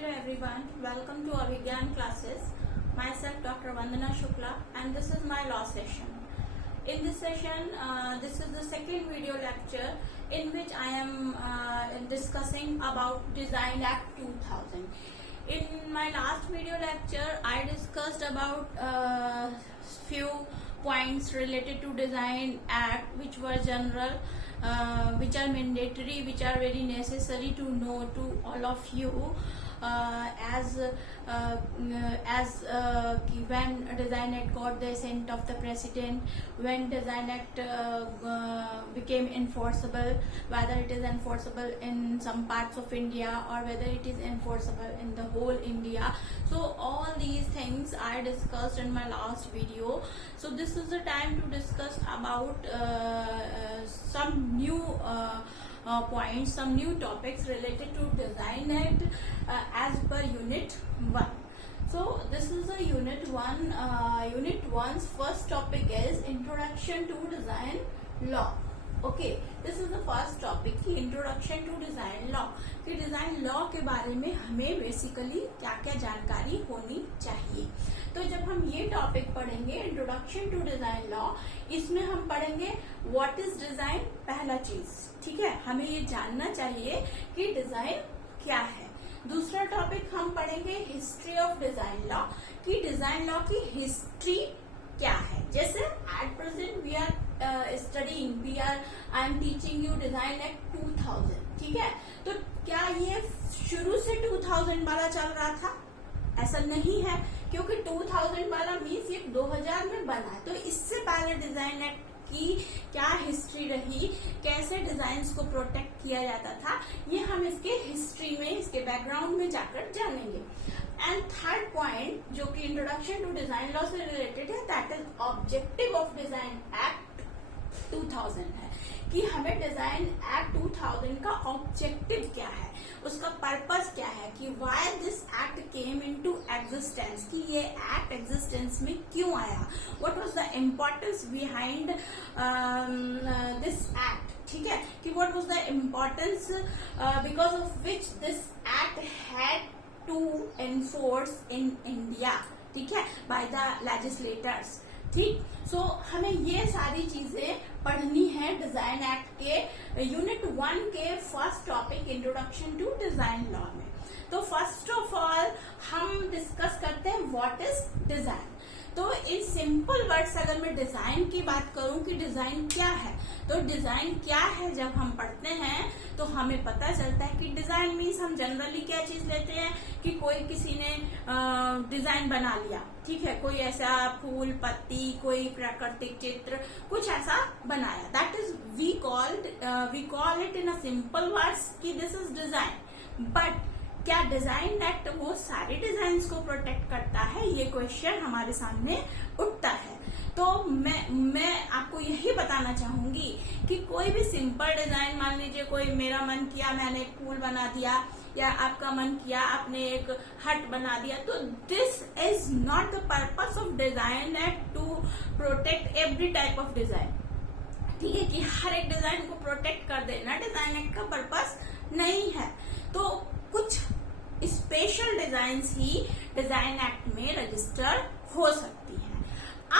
Hello everyone, welcome to Avigyan classes. Myself Dr. Vandana Shukla and this is my law session. In this session, this is the second video lecture in which I am discussing about Design Act 2000. In my last video lecture, I discussed about few points related to Design Act which were general, which are mandatory, which are very necessary to know to all of you. As when Design Act got the assent of the President, when Design Act became enforceable, whether it is enforceable in some parts of India or whether it is enforceable in the whole India. So all these things I discussed in my last video. So this is the time to discuss about some new points, some new topics related to Design Act as per Unit 1. So this is a Unit 1. Unit 1's first topic is Introduction to Design Law. Okay, this is the first topic की introduction to design law. कि design law के बारे में हमें basically क्या क्या जानकारी होनी चाहिए. तो जब हम ये टॉपिक पढ़ेंगे इंट्रोडक्शन टू डिजाइन लॉ, इसमें हम पढ़ेंगे व्हाट इज डिजाइन. पहला चीज, ठीक है, हमें ये जानना चाहिए कि डिजाइन क्या है. दूसरा टॉपिक हम पढ़ेंगे हिस्ट्री ऑफ डिजाइन लॉ, कि डिजाइन लॉ की हिस्ट्री क्या है. जैसे at present we are studying, I am teaching you design act 2000, ठीक है. तो क्या ये शुरू से 2000 वाला चल रहा था? ऐसा नहीं है, क्योंकि 2000 वाला मीन्स ये 2000 में बना. तो इससे पहले डिजाइन एक्ट की क्या हिस्ट्री रही, कैसे डिजाइन्स को प्रोटेक्ट किया जाता था, ये हम इसके हिस्ट्री में, इसके बैकग्राउंड में जाकर जानेंगे. एंड थर्ड पॉइंट जो कि इंट्रोडक्शन टू डिजाइन लॉ से रिलेटेड है, that is objective of design act 2000 है, कि हमें डिजाइन एक्ट 2000 का ऑब्जेक्टिव क्या है, उसका पर्पस क्या है, कि why this act came into existence, कि ये एक्ट एग्जिस्टेंस में क्यों आया, what was the importance behind this act. ठीक है, कि what was the importance because of which this act had to enforce in India, ठीक है, बाय द लेजिस्लेटर्स. ठीक, सो हमें ये सारी चीजें पढ़नी है डिजाइन एक्ट के यूनिट 1 के first topic introduction to design law में. तो फर्स्ट ऑफ ऑल हम डिस्कस करते हैं व्हाट इज डिजाइन. तो इन सिंपल वर्ड्स अगर मैं डिजाइन की बात करूं कि डिजाइन क्या है, तो डिजाइन क्या है जब हम पढ़ते हैं तो हमें पता चलता है कि डिजाइन मीन्स हम जनरली क्या चीज लेते हैं कि कोई किसी ने डिजाइन बना लिया, ठीक है, कोई ऐसा फूल पत्ती, कोई प्राकृतिक चित्र, कुछ ऐसा बनाया. That is we call it in a simple words कि दिस इज डिजाइन. बट क्या डिजाइन एक्ट वो सारे डिजाइन को प्रोटेक्ट करता है, ये क्वेश्चन हमारे सामने उठता है. तो मैं आपको यही बताना चाहूंगी कि कोई भी सिंपल डिजाइन, मान लीजिए कोई मेरा मन किया मैंने एक फूल बना दिया, या आपका मन किया आपने एक हट बना दिया, तो this is not the purpose of design act to protect every type of design. ठीक है, कि हर एक डिजाइन को प्रोटेक्ट कर देना डिजाइन एक्ट का पर्पस नहीं है. तो कुछ स्पेशल डिजाइन्स ही डिजाइन एक्ट में रजिस्टर हो सकती हैं.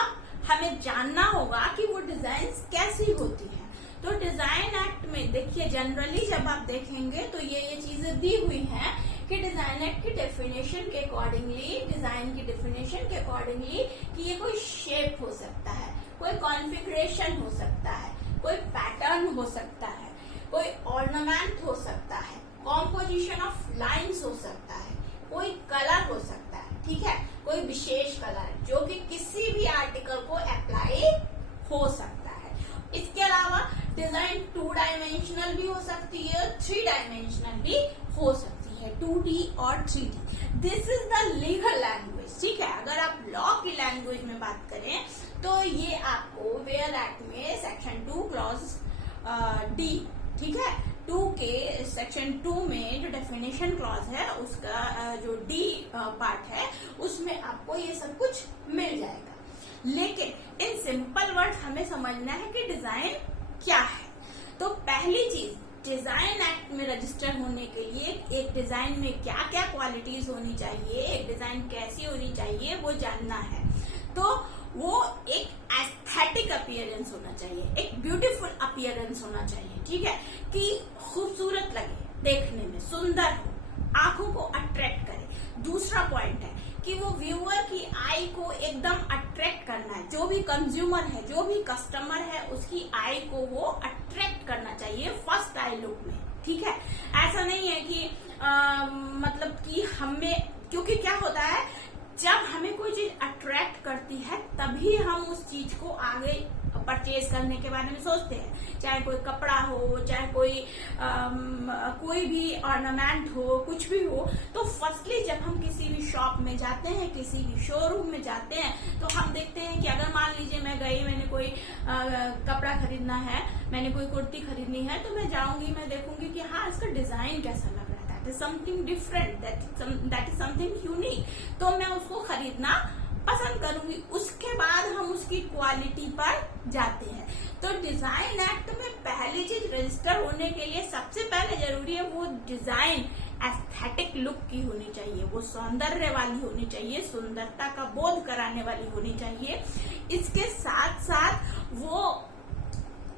अब हमें जानना होगा कि वो डिजाइन्स कैसी होती हैं. तो डिजाइन एक्ट में देखिए जनरली जब आप देखेंगे तो ये चीजें दी हुई हैं कि डिजाइन एक्ट की डेफिनेशन के अकॉर्डिंगली, डिजाइन की डेफिनेशन के अकॉर्डिंगली, कि ये कोई शेप हो सकता है, कोई कॉन्फ़िगरेशन हो सकता है, कोई पैटर्न हो सकता है, कोई ऑर्नामेंट हो सकता है, कॉम्पोजिशन ऑफ लाइन्स हो सकता है, कोई कलर हो सकता है, ठीक है, कोई विशेष कलर जो कि किसी भी आर्टिकल को अप्लाई हो सकता है. इसके अलावा डिजाइन 2 डायमेंशनल भी हो सकती है, 3 डायमेंशनल भी हो सकती है, 2D और 3D. This is the legal language. ठीक है, अगर आप लॉ की लैंग्वेज में बात करें तो ये आपको वेयर एक्ट में सेक्शन 2 क्लॉज D, ठीक है, 2 के सेक्शन 2 में जो डेफिनेशन क्लॉज है उसका जो D पार्ट है उसमें आपको ये सब कुछ मिल जाएगा. लेकिन इन सिंपल वर्ड हमें समझना है कि डिजाइन क्या है. तो पहली चीज डिजाइन एक्ट में रजिस्टर होने के लिए एक डिजाइन में क्या क्या क्वालिटीज होनी चाहिए, एक डिजाइन कैसी होनी चाहिए, वो जानना है। तो वो एक एस्थेटिक अपीयरेंस होना चाहिए, एक ब्यूटीफुल अपीयरेंस होना चाहिए, ठीक है, कि खूबसूरत लगे, देखने में सुंदर हो, आंखों को अट्रैक्ट करे। दूसरा पॉइंट है कि वो व्यूअर की आई को एकदम अट्रैक्ट करना है। जो भी कंज्यूमर है, जो भी कस्टमर है, उसकी आई को वो अट्रैक्ट करना चाहिए फर्स्ट आई लुक में, ठीक है। ऐसा नहीं है कि मतलब कि हमें, क्योंकि क्या होता है, जब हमें कोई चीज अट्रैक्ट करती है तभी हम उस चीज को आगे परचेज करने के बारे में सोचते हैं। चाहे कोई कपड़ा हो, चाहे कोई भी ऑर्नामेंट हो, कुछ भी हो, तो फर्स्टली जब हम किसी भी शॉप में जाते हैं, किसी भी शोरूम में जाते हैं, तो हम देखते हैं कि अगर मान लीजिए मैं गई, मैंने कोई कपड़ा खरीदना है, मैंने कोई कुर्ती खरीदनी है, तो मैं जाऊंगी, मैं देखूंगी कि हाँ इसका डिजाइन कैसा लग रहा है, that is something different, that is something unique, तो मैं उसको खरीदना पसंद करूंगी। उसके बाद हम उसकी क्वालिटी पर जाते हैं। तो डिजाइन एक्ट में पहली चीज रजिस्टर होने के लिए सबसे पहले जरूरी है वो डिजाइन एस्थेटिक लुक की होनी चाहिए, वो सौंदर्य वाली होनी चाहिए, सुंदरता का बोध कराने वाली होनी चाहिए। इसके साथ साथ वो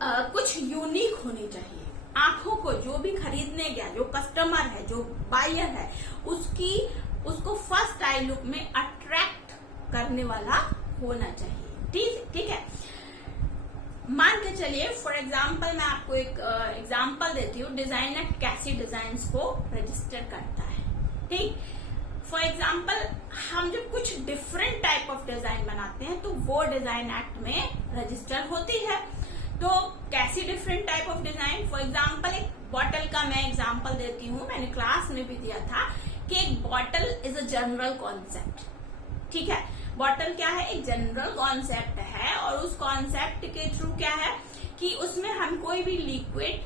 कुछ यूनिक होनी चाहिए। आंखों को, जो भी खरीदने गया, जो कस्टमर है, जो बायर है, उसको फर्स्ट आई लुक में अट्रैक्ट करने वाला होना चाहिए, ठीक है। मान के चलिए, फॉर एग्जाम्पल मैं आपको एक एग्जाम्पल देती हूँ, डिजाइन एक्ट कैसी डिजाइन्स को रजिस्टर करता है, ठीक। फॉर एग्जाम्पल हम जब कुछ डिफरेंट टाइप ऑफ डिजाइन बनाते हैं तो वो डिजाइन एक्ट में रजिस्टर होती है। तो कैसी different type of design, for example एक बॉटल का मैं एग्जाम्पल देती हूँ, मैंने क्लास में भी दिया था कि एक bottle is a general concept, ठीक है। बॉटल क्या है, एक जनरल कॉन्सेप्ट है, और उस कॉन्सेप्ट के थ्रू क्या है कि उसमें हम कोई भी लिक्विड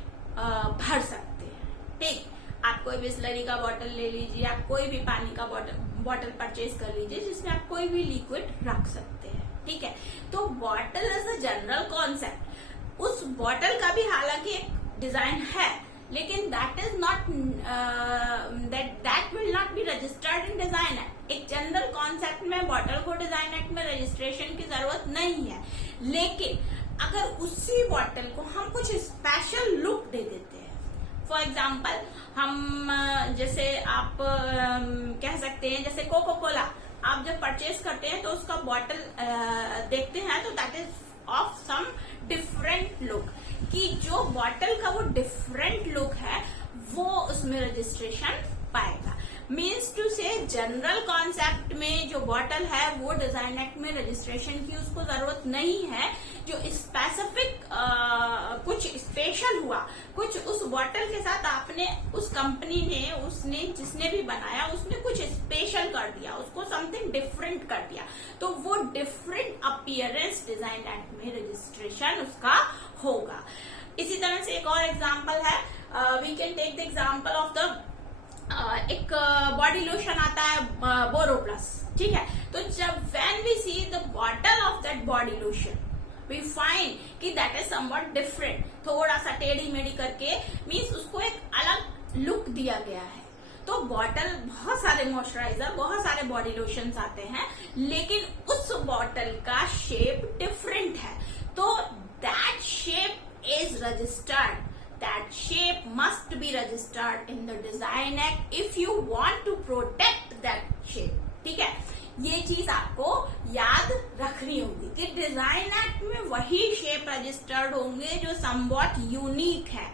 भर सकते हैं, ठीक। आप कोई बिस्लरी का बॉटल ले लीजिए, आप कोई भी पानी का बॉटल परचेज कर लीजिए जिसमें आप कोई भी लिक्विड रख सकते हैं, ठीक है। तो bottle is a general concept. उस बॉटल का भी हालांकि एक डिजाइन है, लेकिन that is not that will not be registered in design act. एक जनरल कॉन्सेप्ट में बॉटल को डिजाइन एक्ट में रजिस्ट्रेशन की जरूरत नहीं है, लेकिन अगर उसी बॉटल को हम कुछ स्पेशल लुक दे देते हैं, फॉर एग्जाम्पल हम जैसे आप कह सकते हैं, जैसे कोको कोला आप जब परचेज करते हैं तो उसका बॉटल देखते हैं तो that is of some different look, कि जो बॉटल का वो डिफरेंट लुक है वो उसमें रजिस्ट्रेशन पाएगा। मीन्स टू से जनरल कॉन्सेप्ट में जो बॉटल है वो डिजाइन एक्ट में रजिस्ट्रेशन की उसको जरूरत नहीं है। जो स्पेसिफिक कुछ स्पेशल हुआ, कुछ उस बॉटल के साथ आपने, उस कंपनी ने, उसने जिसने भी बनाया उसने कुछ स्पेशल कर दिया, उसको समथिंग डिफरेंट कर दिया, तो वो डिफरेंट अपीयरेंस डिजाइन एक्ट में रजिस्ट्रेशन उसका होगा। इसी तरह से एक और एग्जाम्पल है, we can take the example of the एक बॉडी लोशन आता है बोरोप्लस, ठीक है। तो जब when we see the bottle of that body lotion we find कि दैट इज समवट डिफरेंट, थोड़ा सा टेढ़ी मेढ़ी करके, मीन्स उसको एक अलग लुक दिया गया है। तो बॉटल, बहुत सारे मॉइस्चराइजर, बहुत सारे बॉडी लोशंस आते हैं, लेकिन उस बॉटल का शेप डिफरेंट है, तो that shape is registered, that shape must be registered in the design act if you want to protect that shape, ठीक है। ये चीज आपको याद रखनी होगी कि डिजाइन एक्ट में वही शेप रजिस्टर्ड होंगे जो समवॉट यूनिक है।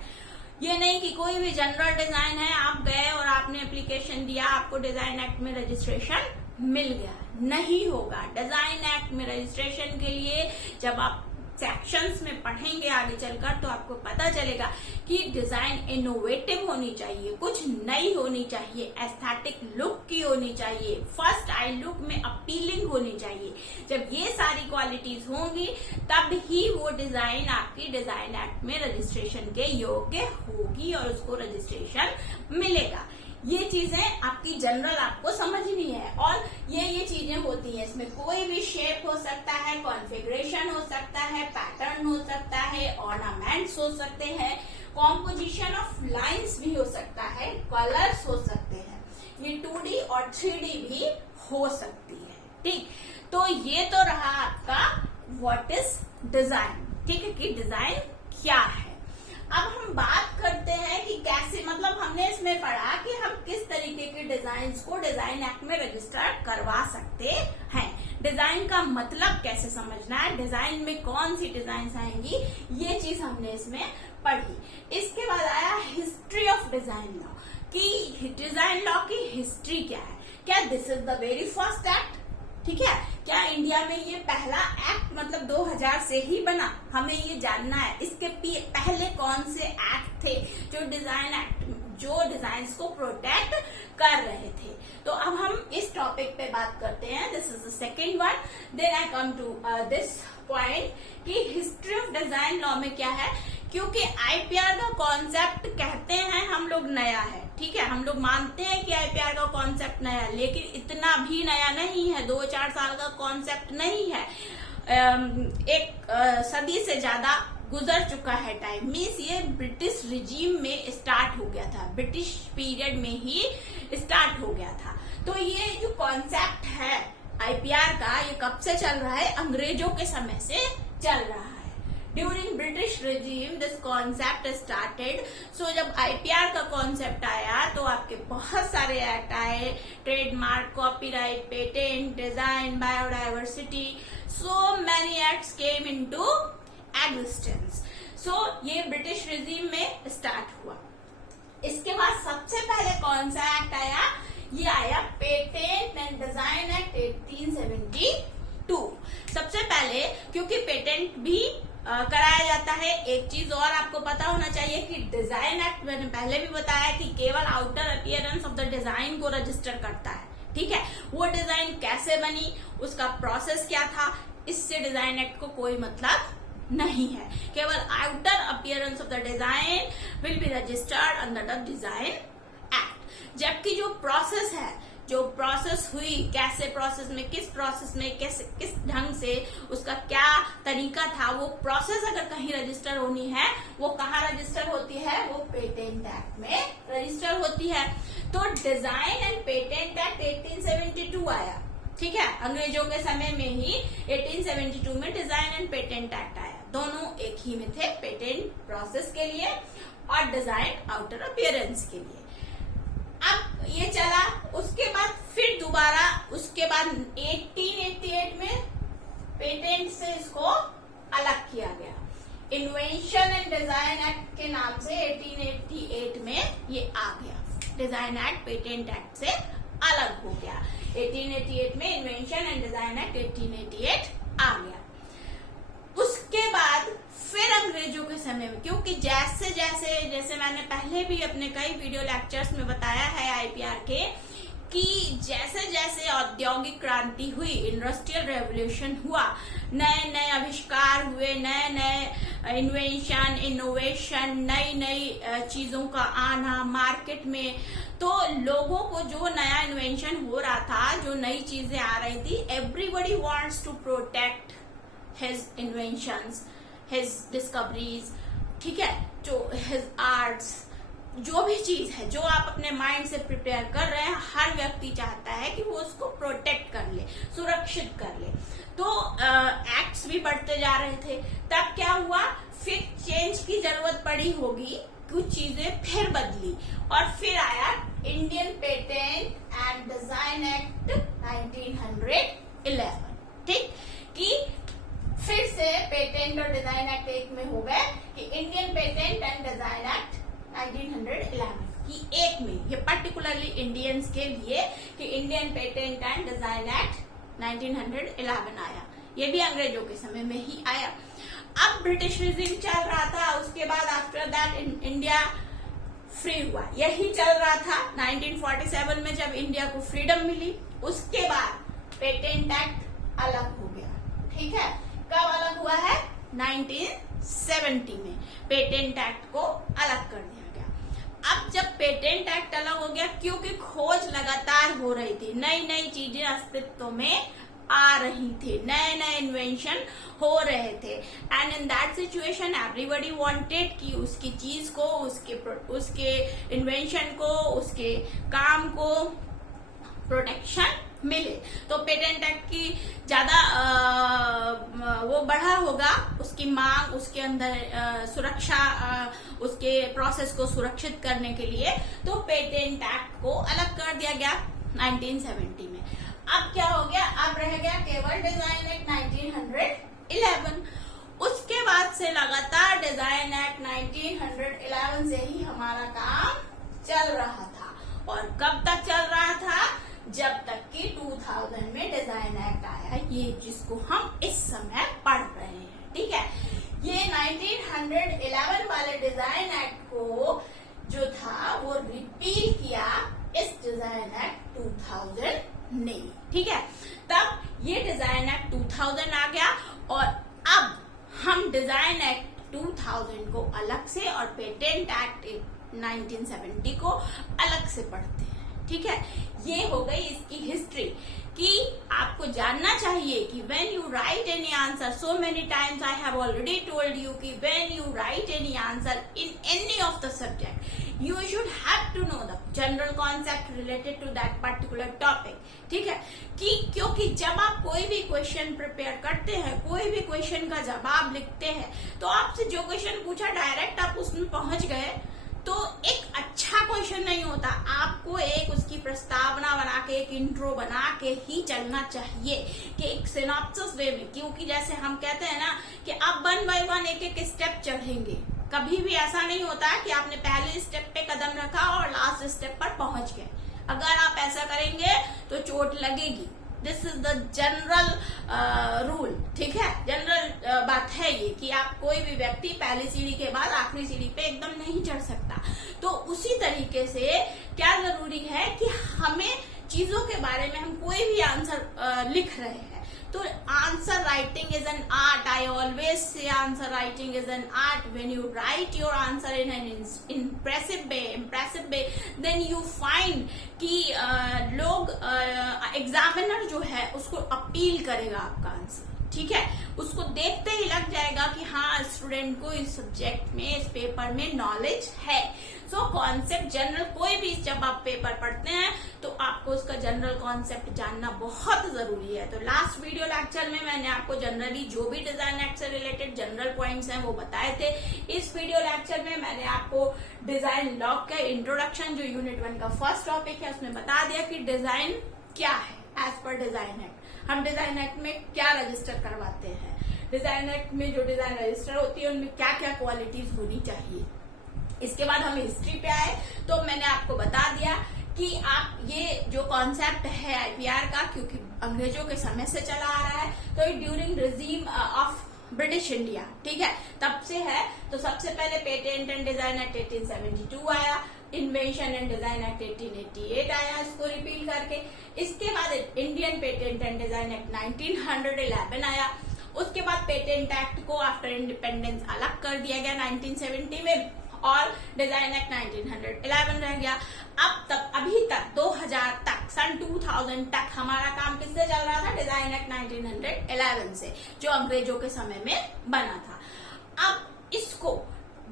ये नहीं कि कोई भी जनरल डिजाइन है, आप गए और आपने एप्लीकेशन दिया, आपको डिजाइन एक्ट में रजिस्ट्रेशन मिल गया, नहीं होगा। डिजाइन एक्ट में रजिस्ट्रेशन के लिए जब आप सेक्शंस में पढ़ेंगे आगे चलकर तो आपको पता चलेगा कि डिजाइन इनोवेटिव होनी चाहिए, कुछ नई होनी चाहिए, एस्थेटिक लुक की होनी चाहिए, फर्स्ट आई लुक में अपीलिंग होनी चाहिए। जब ये सारी क्वालिटीज होंगी तब ही वो डिजाइन आपकी डिजाइन एक्ट में रजिस्ट्रेशन के योग्य होगी और उसको रजिस्ट्रेशन मिलेगा। ये चीजें आपकी जनरल आपको समझनी है, और ये चीजें होती हैं, इसमें कोई भी शेप हो सकता है, कॉन्फ़िगरेशन हो सकता है, पैटर्न हो सकता है, ऑर्नामेंट्स हो सकते हैं, कॉम्पोजिशन ऑफ लाइंस भी हो सकता है, कलर्स हो सकते हैं, ये 2D और 3D भी हो सकती है। ठीक, तो ये तो रहा आपका व्हाट इज डिजाइन। ठीक है, कि डिजाइन क्या है। अब हम बात करते हैं कि कैसे, मतलब हमने इसमें पढ़ा कि हम किस तरीके के डिजाइन्स को डिजाइन एक्ट में रजिस्टर करवा सकते हैं, डिजाइन का मतलब कैसे समझना है, डिजाइन में कौन सी डिजाइन आएंगी, ये चीज हमने इसमें पढ़ी। इसके बाद आया हिस्ट्री ऑफ डिजाइन लॉ, कि डिजाइन लॉ की हिस्ट्री क्या है। क्या this is the very first act, ठीक है, क्या इंडिया में ये पहला एक्ट मतलब 2000 से ही बना, हमें ये जानना है। इसके पहले कौन से एक्ट थे जो डिजाइन एक्ट, जो डिजाइन्स को प्रोटेक्ट कर रहे थे। तो अब हम इस टॉपिक पे बात करते हैं, this is the second one. Then I come to this point कि हिस्ट्री ऑफ डिजाइन लॉ में क्या है, क्योंकि आईपीआर का कॉन्सेप्ट कहते हैं हम लोग नया है, ठीक है, हम लोग मानते हैं कि आईपीआर का कॉन्सेप्ट नया है, लेकिन इतना भी नया नहीं है, 2-4 साल का कॉन्सेप्ट नहीं है, एक सदी से ज्यादा गुजर चुका है टाइम। मीन्स ये ब्रिटिश रिजीम में स्टार्ट हो गया था, ब्रिटिश पीरियड में ही स्टार्ट हो गया था। तो ये जो कॉन्सेप्ट है आईपीआर का, ये कब से चल रहा है, अंग्रेजों के समय से चल रहा है। During British regime this concept started. So जब आईपीआर का कॉन्सेप्ट आया तो आपके बहुत सारे एक्ट आए, trademark, copyright, patent, design, biodiversity, so many acts came into existence. So ये ब्रिटिश regime में स्टार्ट हुआ। इसके बाद सबसे पहले कौन सा एक्ट आया, ये आया पेटेंट एंड डिजाइन एक्ट 1872। सबसे पहले, क्योंकि पेटेंट भी कराया जाता है। एक चीज और आपको पता होना चाहिए कि डिजाइन एक्ट, मैंने पहले भी बताया कि केवल outer appearance of the design को रजिस्टर करता है, ठीक है, वो डिजाइन कैसे बनी, उसका प्रोसेस क्या था, इससे डिजाइन एक्ट को कोई मतलब नहीं है। केवल outer appearance of the design will be registered under the design act. जबकि जो प्रोसेस है, जो प्रोसेस हुई, कैसे प्रोसेस में, किस प्रोसेस में, कैसे, किस ढंग से, उसका क्या तरीका था, वो प्रोसेस अगर कहीं रजिस्टर होनी है, वो कहाँ रजिस्टर होती है, वो पेटेंट एक्ट में रजिस्टर होती है। तो डिजाइन एंड पेटेंट एक्ट 1872 आया, ठीक है, अंग्रेजों के समय में ही 1872 में डिजाइन एंड पेटेंट एक्ट आया। दोनों एक ही में थे, पेटेंट प्रोसेस के लिए और डिजाइन आउटर अपीयरेंस के लिए। अब ये चला, उसके बाद फिर दोबारा, उसके बाद 1888 में पेटेंट से इसको अलग किया गया, इन्वेंशन एंड डिजाइन एक्ट के नाम से 1888 में ये आ गया। डिजाइन एक्ट पेटेंट एक्ट से अलग हो गया। 1888 में इन्वेंशन एंड डिजाइन एक्ट 1888 आ गया। उसके बाद फिर अंग्रेजों के समय में, क्योंकि जैसे जैसे, जैसे मैंने पहले भी अपने कई वीडियो लेक्चर्स में बताया है आईपीआर के, कि जैसे जैसे औद्योगिक क्रांति हुई, इंडस्ट्रियल रेवोल्यूशन हुआ, नए नए आविष्कार हुए, नए नए इन्वेंशन, इनोवेशन, नई नई चीजों का आना मार्केट में, तो लोगों को जो नया इन्वेंशन हो रहा था, जो नई चीजें आ रही थी, everybody wants to protect his inventions, his discoveries, ठीक है, जो हिज आर्ट्स, जो भी चीज है जो आप अपने माइंड से प्रिपेयर कर रहे हैं, हर व्यक्ति चाहता है कि वो उसको प्रोटेक्ट कर ले, सुरक्षित कर ले। तो एक्ट्स भी बढ़ते जा रहे थे। तब क्या हुआ, फिर चेंज की जरूरत पड़ी होगी, कुछ चीजें फिर बदली और फिर आया Indian patent and design act 1911, ठीक, कि फिर से पेटेंट और डिजाइन एक्ट एक में हो गए, कि Indian patent and design act 1911 की एक में, ये पर्टिकुलरली इंडियंस के लिए, कि Indian patent and design act 1911 आया। ये भी अंग्रेजों के समय में ही आया। अब ब्रिटिश रिजीम चल रहा था, उसके बाद आफ्टर दैट इंडिया फ्री हुआ, यही चल रहा था। 1947 में जब इंडिया को फ्रीडम मिली, उसके बाद पेटेंट एक्ट अलग हो गया, ठीक है। कब अलग हुआ है, 1970 में पेटेंट एक्ट को अलग कर दिया गया। अब जब पेटेंट एक्ट अलग हो गया, क्योंकि खोज लगातार हो रही थी, नई नई चीजें अस्तित्व में आ रही थी, नए नए इन्वेंशन हो रहे थे, and in that situation everybody wanted कि उसकी चीज को, उसके इन्वेंशन को, उसके काम को प्रोटेक्शन मिले। तो पेटेंट एक्ट की ज्यादा वो बढ़ा होगा, उसकी मांग, उसके अंदर सुरक्षा, उसके प्रोसेस को सुरक्षित करने के लिए, तो पेटेंट एक्ट को अलग कर दिया गया 1970 में। अब क्या हो गया, अब रह गया केवल डिजाइन एक्ट 1911। उसके बाद से लगातार डिजाइन एक्ट 1911 से ही हमारा काम चल रहा था, और कब तक चल रहा था, जब तक कि 2000 में डिजाइन एक्ट आया, ये जिसको हम इस समय पढ़ रहे हैं। ठीक है, ये 1911 वाले डिजाइन एक्ट को जो था वो रिपील किया इस डिजाइन एक्ट 2000 ने। ठीक है, तब ये डिजाइन एक्ट 2000 आ गया, और अब हम डिजाइन एक्ट 2000 को अलग से और पेटेंट एक्ट 1970 को अलग से पढ़ते हैं। ठीक है, ये हो गई इसकी हिस्ट्री, कि आपको जानना चाहिए कि when you write any answer, so many times I have already told you कि when you write any answer in any of the subject, you should have to know the general concept related to that particular topic. ठीक है, कि क्योंकि जब आप कोई भी question prepare करते हैं, कोई भी क्वेश्चन का जवाब लिखते हैं, तो आपसे जो क्वेश्चन पूछा डायरेक्ट आप उसमें पहुंच गए, तो एक अच्छा क्वेश्चन नहीं होता। आपको एक उसकी प्रस्तावना बना के, एक इंट्रो बना के ही चलना चाहिए, कि एक सिनॉप्सिस वे में, क्योंकि जैसे हम कहते हैं ना कि आप 1 बाय 1 एक एक स्टेप चढ़ेंगे। कभी भी ऐसा नहीं होता कि आपने पहले स्टेप पे कदम रखा और लास्ट स्टेप पर पहुंच गए। अगर आप ऐसा करेंगे तो चोट लगेगी। This is the general rule. ठीक है, जनरल बात है ये कि आप कोई भी व्यक्ति पहली सीढ़ी के बाद आखिरी सीढ़ी पे एकदम नहीं चढ़ सकता। तो उसी तरीके से क्या जरूरी है कि हमें चीजों के बारे में, हम कोई भी आंसर लिख रहे हैं, तो answer writing is an art. I always say answer writing is an art. When you write your answer in an impressive way, then you find कि लोग, एग्जामिनर जो है उसको अपील करेगा आपका आंसर। ठीक है, उसको देखते ही लग जाएगा कि हाँ, स्टूडेंट को इस सब्जेक्ट में, इस पेपर में नॉलेज है। सो कॉन्सेप्ट जनरल, कोई भी जब आप पेपर पढ़ते हैं तो आपको उसका जनरल कॉन्सेप्ट जानना बहुत जरूरी है। तो लास्ट वीडियो लेक्चर में मैंने आपको जनरली जो भी डिजाइन एक्ट से रिलेटेड जनरल पॉइंट्स हैं वो बताए थे। इस वीडियो लेक्चर में मैंने आपको डिजाइन लॉ का इंट्रोडक्शन, जो यूनिट 1 का फर्स्ट टॉपिक है, उसमें बता दिया कि डिजाइन क्या है एज पर डिजाइन एक्ट। हम डिजाइन एक्ट में क्या रजिस्टर करवाते हैं, डिजाइन एक्ट में जो डिजाइन रजिस्टर होती है उनमें क्या क्या क्वालिटीज होनी चाहिए। इसके बाद हम हिस्ट्री पे आए, तो मैंने आपको बता दिया कि आप ये जो कॉन्सेप्ट है आईपीआर का, क्योंकि अंग्रेजों के समय से चला आ रहा है, तो ये during regime of British India, ठीक है, तब से है। तो सबसे पहले पेटेंट एंड डिजाइन एक्ट 1872 आया, इन्वेंशन एंड डिजाइन एक्ट 1888 आया, इसको रिपील करके। इसके बाद Indian patent and design act 1911 आया। उसके बाद पेटेंट एक्ट को आफ्टर इंडिपेंडेंस अलग कर दिया गया 1970 में, और डिजाइन एक्ट 1911 रह गया। अब तक, अभी तक 2000 तक, सन 2000 तक हमारा काम किससे चल रहा था, डिजाइन एक्ट 1911 से, जो अंग्रेजों के समय में बना था। अब इसको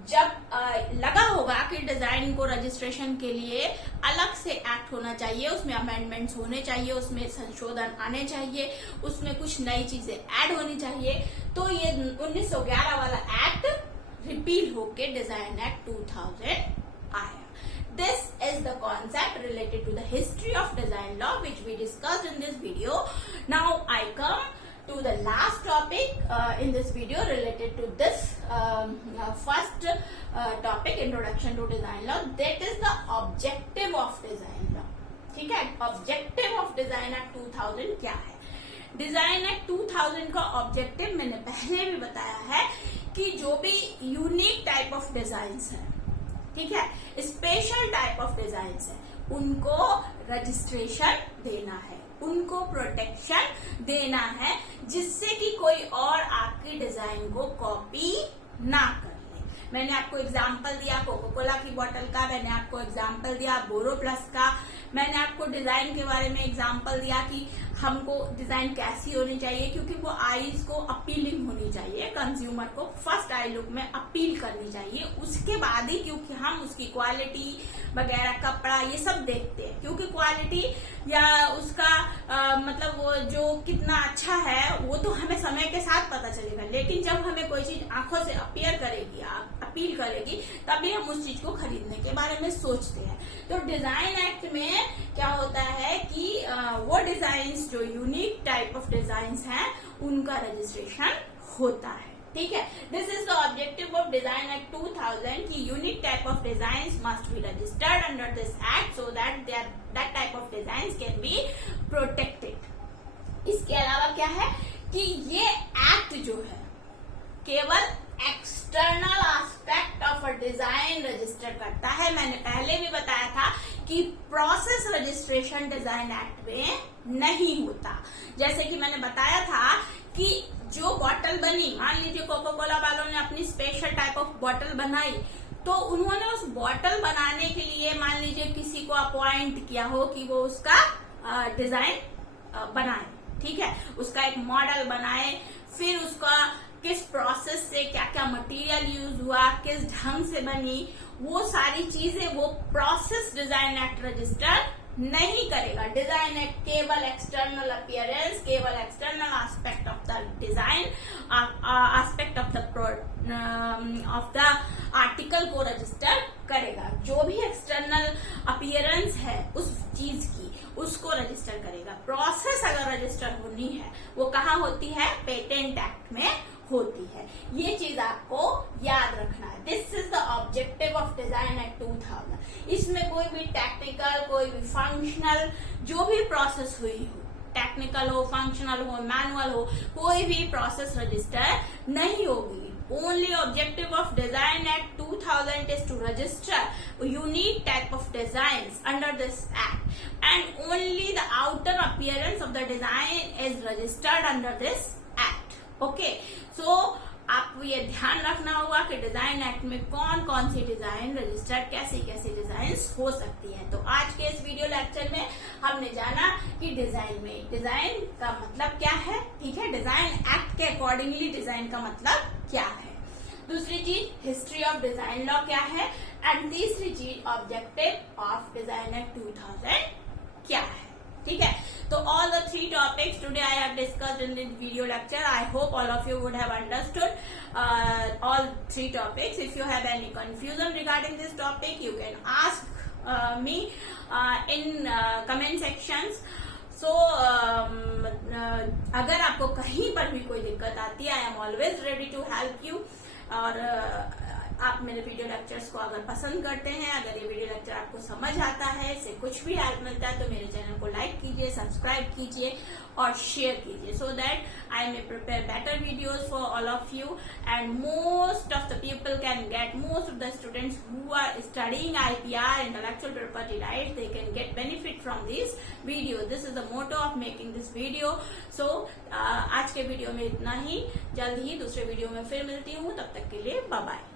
जब लगा होगा कि डिजाइन को रजिस्ट्रेशन के लिए अलग से एक्ट होना चाहिए, उसमें अमेंडमेंट्स होने चाहिए, उसमें संशोधन आने चाहिए, उसमें कुछ नई चीजें ऐड होनी चाहिए, तो ये 1911 वाला एक्ट रिपील होके डिजाइन एक्ट 2000 आया। This is the concept related to the history of design law which we discussed in this video. Now I come to the last topic in this video related to this first topic, introduction to design law, that is the objective of design law. ठीक है, objective of design act 2000 क्या है? Design act 2000 का objective मैंने पहले भी बताया है कि जो भी यूनिक टाइप ऑफ डिजाइन्स है, ठीक है, स्पेशल टाइप ऑफ डिजाइन्स है, उनको रजिस्ट्रेशन देना है, उनको प्रोटेक्शन देना है, जिससे कि कोई और आपकी डिजाइन को कॉपी ना कर ले। मैंने आपको एग्जांपल दिया कोको कोला की बोतल का, मैंने आपको एग्जांपल दिया बोरोप्लस का, मैंने आपको डिजाइन के बारे में एग्जांपल दिया कि हमको डिजाइन कैसी होनी चाहिए, क्योंकि वो आईज को अपीलिंग होनी चाहिए, कंज्यूमर को फर्स्ट आई लुक में अपील करनी चाहिए, उसके बाद ही क्योंकि हम उसकी क्वालिटी वगैरह कपड़ा ये सब देखते हैं, क्योंकि क्वालिटी या उसका मतलब वो जो कितना अच्छा है वो तो हमें समय के साथ पता चलेगा, लेकिन जब हमें कोई चीज आंखों से अपीयर करेगी, अपील करेगी, तभी हम उस चीज को खरीदने के बारे में सोचते हैं। तो डिजाइन एक्ट में क्या होता है कि वो डिजाइन्स जो यूनिक टाइप ऑफ डिजाइन्स हैं उनका रजिस्ट्रेशन होता है। ठीक है, this is the objective of design act 2000 की unique type of designs must be registered under this act so that that type of designs can be protected. इसके अलावा क्या है कि ये एक्ट जो है केवल external aspect of a design register करता है। मैंने पहले भी बताया था कि प्रोसेस रजिस्ट्रेशन डिजाइन एक्ट में नहीं होता। जैसे कि मैंने बताया था कि जो बॉटल बनी, मान लीजिए कोका कोला वालों ने अपनी स्पेशल टाइप ऑफ बॉटल बनाई, तो उन्होंने उस बॉटल बनाने के लिए मान लीजिए किसी को अपॉइंट किया हो कि वो उसका डिजाइन बनाए, ठीक है, उसका एक मॉडल बनाए, फिर उसका किस प्रोसेस से क्या क्या मटेरियल यूज हुआ, किस ढंग से बनी, वो सारी चीजें वो प्रोसेस डिजाइन एक्ट रजिस्टर नहीं करेगा। डिजाइन एक्ट केवल एक्सटर्नल अपीयरेंस, केवल external aspect of the design, aspect of the article को रजिस्टर करेगा। जो भी एक्सटर्नल अपीयरेंस है उस चीज की, उसको रजिस्टर करेगा। प्रोसेस अगर रजिस्टर होनी है वो कहाँ होती है? पेटेंट एक्ट में होती है। ये चीज आपको याद रखना है। This is the objective of design act 2000। इसमें कोई भी टेक्निकल, कोई भी फंक्शनल, जो भी प्रोसेस हुई हो, टेक्निकल हो, फंक्शनल हो, मैनुअल हो, कोई भी प्रोसेस रजिस्टर नहीं होगी। Only objective of Design Act 2000 is to register unique type of designs under this act, and only the outer appearance of the design is registered under this act. Okay, so आपको ये ध्यान रखना होगा कि design act में कौन कौन सी design registered, कैसी कैसी डिजाइन हो सकती है। तो आज के इस वीडियो लेक्चर में हमने जाना कि डिजाइन का मतलब क्या है, ठीक है, डिजाइन एक्ट के अकॉर्डिंगली डिजाइन का मतलब क्या है। दूसरी चीज हिस्ट्री ऑफ डिजाइन लॉ क्या है, एंड तीसरी चीज ऑब्जेक्टिव ऑफ डिजाइन एक्ट 2000 क्या है। ठीक है, तो all the three topics today I have discussed in this video lecture. I hope all of you would have understood all three topics. If you have any confusion regarding this topic, you can ask me in comment sections. So अगर आपको कहीं पर भी कोई दिक्कत आती है, I am always ready to help you. और आप मेरे वीडियो लेक्चर्स को अगर पसंद करते हैं, अगर ये वीडियो लेक्चर आपको समझ आता है, इससे कुछ भी हेल्प मिलता है, तो मेरे चैनल को लाइक कीजिए, सब्सक्राइब कीजिए और शेयर कीजिए, so that I may prepare better videos for all of you, and most of the people can get, most of the students who are studying IPR, intellectual property right, they can get benefit from this video. This is the motto of making this video. So आज के video में इतना ही, जल्द ही दूसरे video में फिर मिलती हूँ, तब तक के लिए बाय बाय।